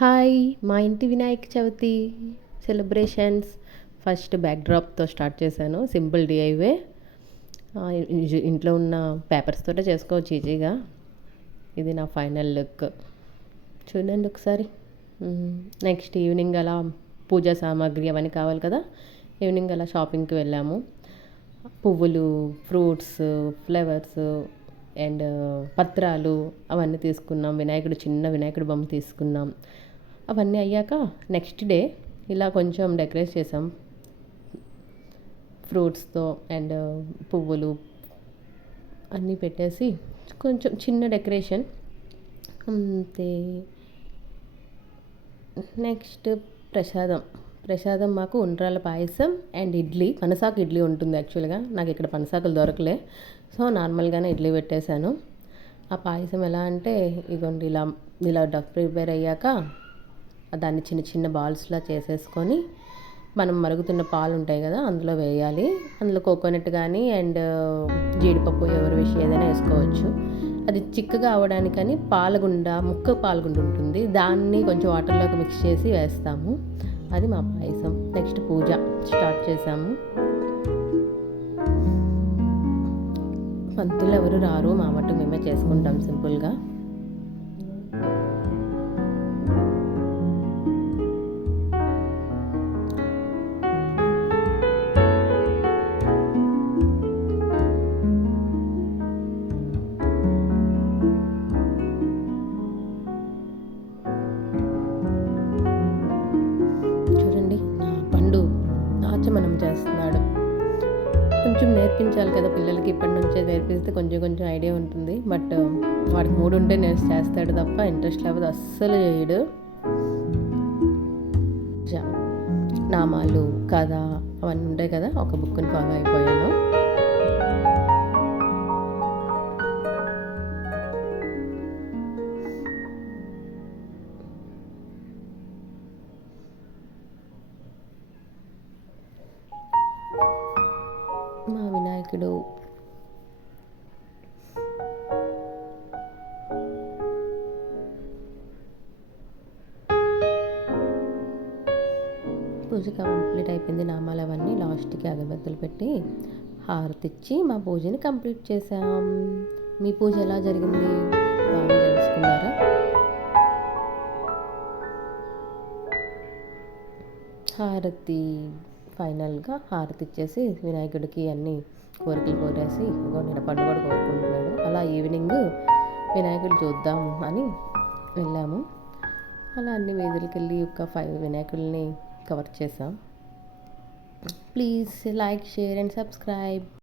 Hi మా ఇంటి Vinayaka Chavithi celebrations. First back డ్రాప్తో start చేశాను సింపుల్ డిఐవే ఇంట్లో ఉన్న పేపర్స్తో చేసుకోవచ్చు ఈజీగా ఇది నా ఫైనల్ లుక్. చూడండి ఒకసారి. నెక్స్ట్ ఈవినింగ్ అలా పూజా సామాగ్రి అవన్నీ కావాలి కదా. ఈవినింగ్ అలా షాపింగ్కి వెళ్ళాము. పువ్వులు ఫ్రూట్స్ ఫ్లేవర్స్ అండ్ పత్రాలు అవన్నీ తీసుకున్నాం. వినాయకుడు చిన్న వినాయకుడు బొమ్మ తీసుకున్నాం. అవన్నీ అయ్యాక నెక్స్ట్ డే ఇలా కొంచెం డెకరేట్ చేసాం. ఫ్రూట్స్తో అండ్ పువ్వులు అన్నీ పెట్టేసి కొంచెం చిన్న డెకరేషన్. అంతే. నెక్స్ట్ ప్రసాదం. ప్రసాదం మాకు ఉండ్రాల పాయసం అండ్ ఇడ్లీ. పనసాకు ఇడ్లీ ఉంటుంది యాక్చువల్గా. నాకు ఇక్కడ పనసాకులు దొరకలే. సో నార్మల్గానే ఇడ్లీ పెట్టేశాను. ఆ పాయసం ఎలా అంటే ఇగోండి ఇలా ఇలా డఫ్ ప్రిపేర్ అయ్యాక దాన్ని చిన్న చిన్న బాల్స్లా చేసేసుకొని మనం మరుగుతున్న పాలు ఉంటాయి కదా అందులో వేయాలి. అందులో కోకోనట్ కానీ అండ్ జీడిపప్పు ఎవరి విషయం ఏదైనా వేసుకోవచ్చు. అది చిక్కగా అవ్వడానికని పాలగుండ ముక్క పాలగుండ ఉంటుంది. దాన్ని కొంచెం వాటర్లోకి మిక్స్ చేసి వేస్తాము. అది మా పాయసం. నెక్స్ట్ పూజ స్టార్ట్ చేసాము పంతులు ఎవరు రారు మా మట్టు మేమే చేసుకుంటాం సింపుల్గా. కొంచెం నేర్పించాలి కదా పిల్లలకి. ఇప్పటి నుంచే నేర్పిస్తే కొంచెం కొంచెం ఐడియా ఉంటుంది. బట్ వాడికి మూడు ఉంటే నేను చేస్తాడు తప్ప ఇంట్రెస్ట్ లేకపోతే అస్సలు చేయడు. నామాలు కథ అవన్నీ ఉంటాయి కదా. ఒక బుక్ని ఫాలో అయిపోయాను. వినాయకుడు పూజ కంప్లీట్ అయిపోయింది. నామాలు అవన్నీ లాస్ట్కి అగరబత్తులు పెట్టి హారతిచ్చి మా పూజని కంప్లీట్ చేసాం మీ పూజ ఎలా జరిగింది? బాగా తెలుసుకున్నారా? హారతి. ఫైనల్గా హారతి ఇచ్చేసి వినాయకుడికి అన్ని కోరికలు కోరేసి ఇంకో నేను పండుగ కూడా కోరుకుంటున్నాడు. అలా ఈవినింగ్ వినాయకుడు చూద్దాం అని వెళ్ళాము. అలా అన్ని వీధులకి వెళ్ళి ఒక ఫైవ్ వినాయకుల్ని కవర్ చేసాం. Please like share and subscribe.